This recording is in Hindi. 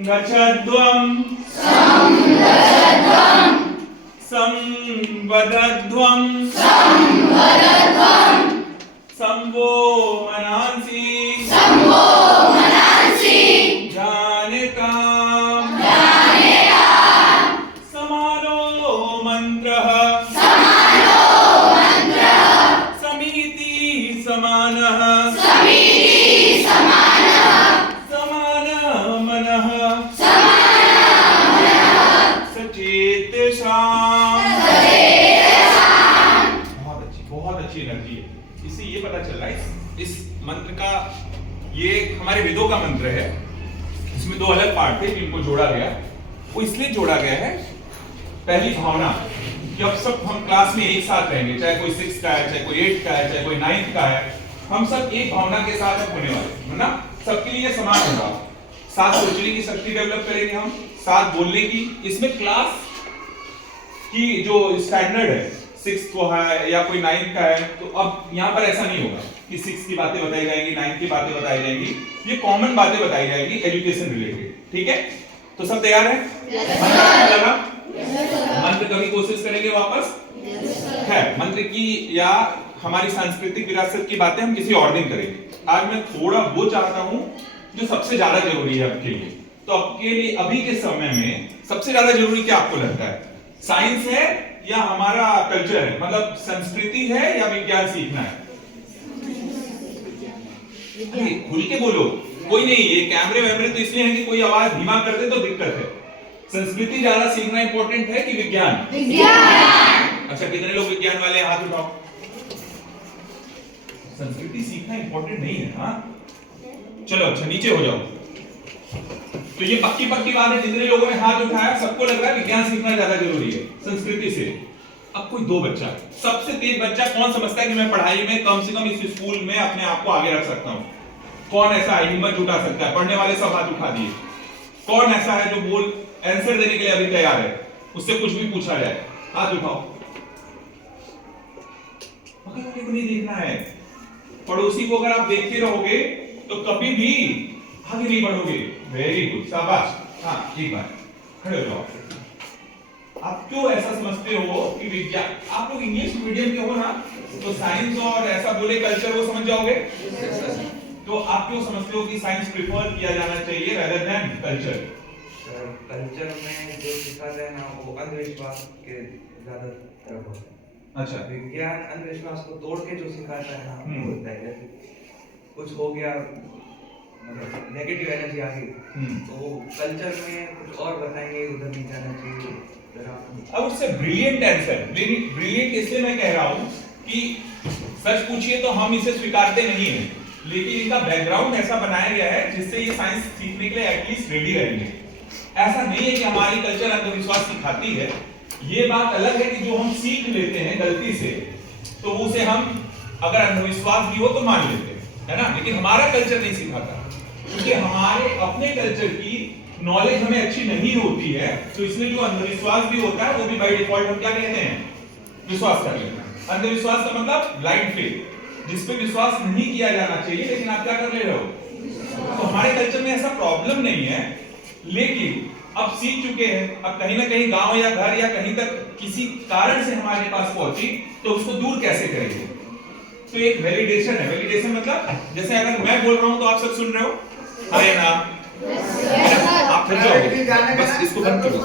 गच्छध्वं संवदध्वं संवो मनांसि जानेतां समानो मंत्रः समीति समानः समान मनः सचेतसाम्। बहुत अच्छी एनर्जी है। इससे ये पता चल रहा है इस मंत्र का, ये हमारे वेदों का मंत्र है। इसमें दो अलग पार्ट थे जिनको जोड़ा गया। वो इसलिए जोड़ा गया है, पहली भावना कि अब सब हम क्लास में एक साथ रहेंगे, चाहे कोई 6 का है, चाहे कोई 8 का है, चाहे कोई 9 का है, हम सब एक भावना के साथ अब होने वाले है ना। सबके लिए समान होगा, साथ सोचने की शक्ति डेवलप करेंगे, हम साथ बोलने की। इसमें क्लास की जो स्टैंडर्ड है 6 को है या कोई 9 का है, तो अब यहाँ पर ऐसा नहीं होगा कि 6 की बातें बताई जाएंगी, 9 की बातें बताई जाएंगी। ये कॉमन बातें बताई जाएगी एजुकेशन रिलेटेड। ठीक है, तो सब तैयार है? मंत्र कभी कोशिश करेंगे वापस है मंत्र की, या हमारी सांस्कृतिक विरासत की बातें हम किसी और दिन करेंगे। आज मैं थोड़ा वो चाहता हूं जो सबसे ज्यादा जरूरी है आपके लिए। तो आपके लिए अभी के समय में सबसे ज्यादा जरूरी क्या आपको लगता है? साइंस है या हमारा कल्चर है, मतलब संस्कृति है या विज्ञान सीखना है? खुल के बोलो, कोई नहीं। ये कैमरे वैमरे तो इसलिए है कि कोई आवाज धीमा कर दे तो दिक्कत है। संस्कृति ज्यादा सीखना इंपॉर्टेंट है कि विज्ञान? अच्छा, कितने लोग विज्ञान वाले हाथ उठाओ। संस्कृति सीखना इंपॉर्टेंट नहीं है। हाँ चलो, अच्छा नीचे हो जाओ। तो ये पक्की बात है, जितने लोगों ने हाथ उठाया सबको लग रहा है विज्ञान सीखना ज्यादा जरूरी है संस्कृति से। अब कोई दो बच्चा, सबसे तेज बच्चा कौन समझता है कि मैं पढ़ाई में कम से कम इस स्कूल में अपने आप को आगे रख सकता हूं? कौन ऐसा हिम्मत जुटा सकता है? पढ़ने वाले सब हाथ उठा दिए। कौन ऐसा है जो बोल आंसर देने के लिए अभी तैयार है? उससे कुछ भी पूछा जाए हाथ उठाओ। पकड़ को नहीं देखना है। पड़ोसी को अगर आप देखते रहोगे तो कभी भी आगे नहीं बढ़ोगे। वेरी गुड, शाबाश। हाँ ठीक बात, खड़े हो जाओ। आप क्यों ऐसा समझते हो कि विज्ञान, आप लोग इंग्लिश मीडियम के हो ना, तो साइंस और ऐसा बोले कल्चर वो समझ जाओगे। तो आप क्यों समझते हो कि साइंस प्रिफर किया जाना चाहिए rather than कल्चर? कल्चर में जो सिखाते हैं ना वो अंधविश्वास के ज्यादा तरफ होता है। अच्छा, विज्ञान अंधविश्वास को तोड़ के जो सिखाता है ना वो होता है। जैसे कुछ हो गया, मतलब नेगेटिव एनर्जी आ गई, तो कल्चर में कुछ और बताएंगे, उधर नहीं जाना चाहिए। अब उससे ब्रिलियंट आंसर, ब्रिलियंट इसलिए मैं कह रहा हूं कि सच पूछिए तो हम इसे स्वीकारते नहीं हैं, लेकिन इनका बैकग्राउंड ऐसा बनाया गया है जिससे ये साइंस सीखने के लिए एटलीस्ट रेडी रहेंगे। ऐसा नहीं है कि हमारी कल्चर अंधविश्वास सिखाती है। ये बात अलग है कि जो हम सीख लेते हैं गलती से, तो उसे हम अगर अंधविश्वास भी हो तो मान लेते हैं, है ना। लेकिन हमारा कल्चर नहीं सिखाता, क्योंकि हमारे अपने कल्चर की नॉलेज हमें अच्छी नहीं होती है। तो इसलिए जो अंधविश्वास भी होता है वो भी बाय डिफॉल्ट हम क्या कहते हैं? विश्वास कर लेते हैं। अंधविश्वास का मतलब ब्लाइंड फेथ, जिस पे विश्वास नहीं किया जाना चाहिए, लेकिन आप क्या कर ले रहे हो। तो हमारे कल्चर में ऐसा प्रॉब्लम नहीं है, लेकिन अब सीख चुके हैं। अब कहीं ना कहीं गांव या घर या कहीं तक किसी कारण से हमारे पास पहुंची, तो उसको दूर कैसे करेंगे? तो एक वैलिडेशन है। वैलिडेशन मतलब जैसे अगर मैं बोल रहा हूं तो आप सब सुन रहे हो, अरे ना आप फिर जाओ, बस इसको बंद करो।